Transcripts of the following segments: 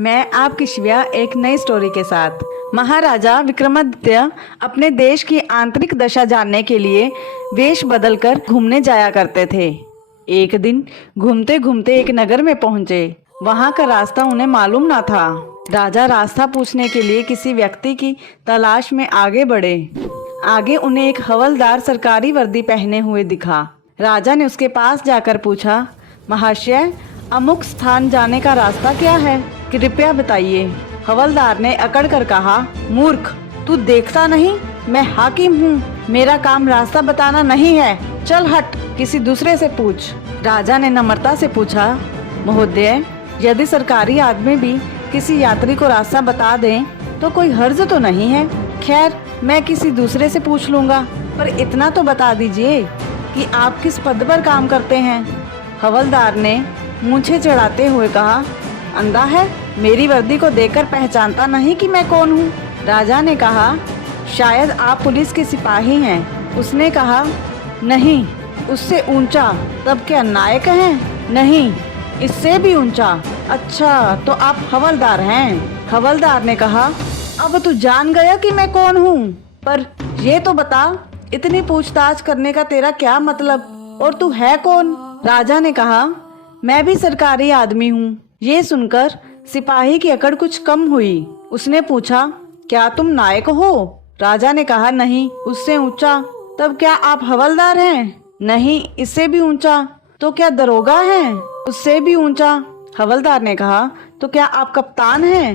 मैं आपकी शिव्या एक नई स्टोरी के साथ। महाराजा विक्रमादित्य अपने देश की आंतरिक दशा जानने के लिए वेश बदलकर घूमने जाया करते थे। एक दिन घूमते घूमते एक नगर में पहुंचे। वहां का रास्ता उन्हें मालूम ना था। राजा रास्ता पूछने के लिए किसी व्यक्ति की तलाश में आगे बढ़े। आगे उन्हें एक हवलदार सरकारी वर्दी पहने हुए दिखा। राजा ने उसके पास जाकर पूछा, महाशय, अमुक स्थान जाने का रास्ता क्या है, कृपया बताइए। हवलदार ने अकड़ कर कहा, मूर्ख, तू देखता नहीं मैं हाकिम हूँ, मेरा काम रास्ता बताना नहीं है, चल हट, किसी दूसरे से पूछ। राजा ने नम्रता से पूछा, महोदय, यदि सरकारी आदमी भी किसी यात्री को रास्ता बता दें तो कोई हर्ज तो नहीं है। खैर, मैं किसी दूसरे से पूछ लूंगा, पर इतना तो बता दीजिए कि आप किस पद पर काम करते हैं। हवलदार ने मूंछें चढ़ाते हुए कहा, अंधा है, मेरी वर्दी को देखकर पहचानता नहीं कि मैं कौन हूँ। राजा ने कहा, शायद आप पुलिस के सिपाही हैं। उसने कहा, नहीं, उससे ऊंचा। तब क्या नायक हैं? नहीं, इससे भी ऊंचा। अच्छा, तो आप हवलदार हैं। हवलदार ने कहा, अब तू जान गया कि मैं कौन हूँ, पर ये तो बता, इतनी पूछताछ करने का तेरा क्या मतलब, और तू है कौन? राजा ने कहा, मैं भी सरकारी आदमी हूँ। ये सुनकर सिपाही की अकड़ कुछ कम हुई। उसने पूछा, क्या तुम नायक हो? राजा ने कहा, नहीं, उससे ऊंचा। तब क्या आप हवलदार हैं? नहीं, इससे भी ऊंचा। तो क्या दरोगा हैं? उससे भी ऊंचा। हवलदार ने कहा, तो क्या आप कप्तान हैं?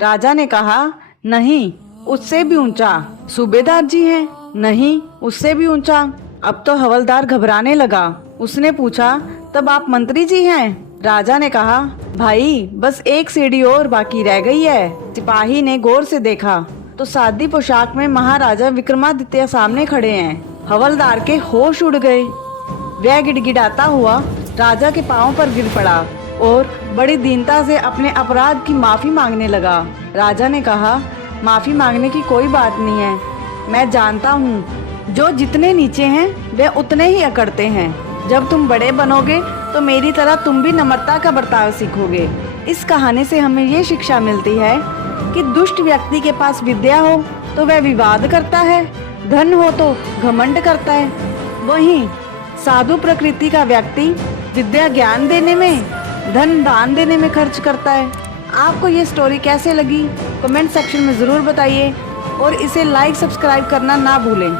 राजा ने कहा, नहीं, उससे भी ऊंचा। सूबेदार जी हैं? नहीं, उससे भी ऊंचा। अब तो हवलदार घबराने लगा। उसने पूछा, तब आप मंत्री जी हैं? राजा ने कहा, भाई, बस एक सीढ़ी और बाकी रह गई है। सिपाही ने गौर से देखा तो सादी पोशाक में महाराजा विक्रमादित्य सामने खड़े हैं। हवलदार के होश उड़ गए। वह गिड़गिड़ाता हुआ राजा के पांव पर गिर पड़ा और बड़ी दीनता से अपने अपराध की माफी मांगने लगा। राजा ने कहा, माफी मांगने की कोई बात नहीं है। मैं जानता हूँ, जो जितने नीचे हैं वे उतने ही अकड़ते हैं। जब तुम बड़े बनोगे तो मेरी तरह तुम भी नम्रता का बर्ताव सीखोगे। इस कहानी से हमें ये शिक्षा मिलती है कि दुष्ट व्यक्ति के पास विद्या हो तो वह विवाद करता है, धन हो तो घमंड करता है, वहीं साधु प्रकृति का व्यक्ति विद्या ज्ञान देने में, धन दान देने में खर्च करता है। आपको ये स्टोरी कैसे लगी कमेंट सेक्शन में ज़रूर बताइए और इसे लाइक सब्सक्राइब करना ना भूलें।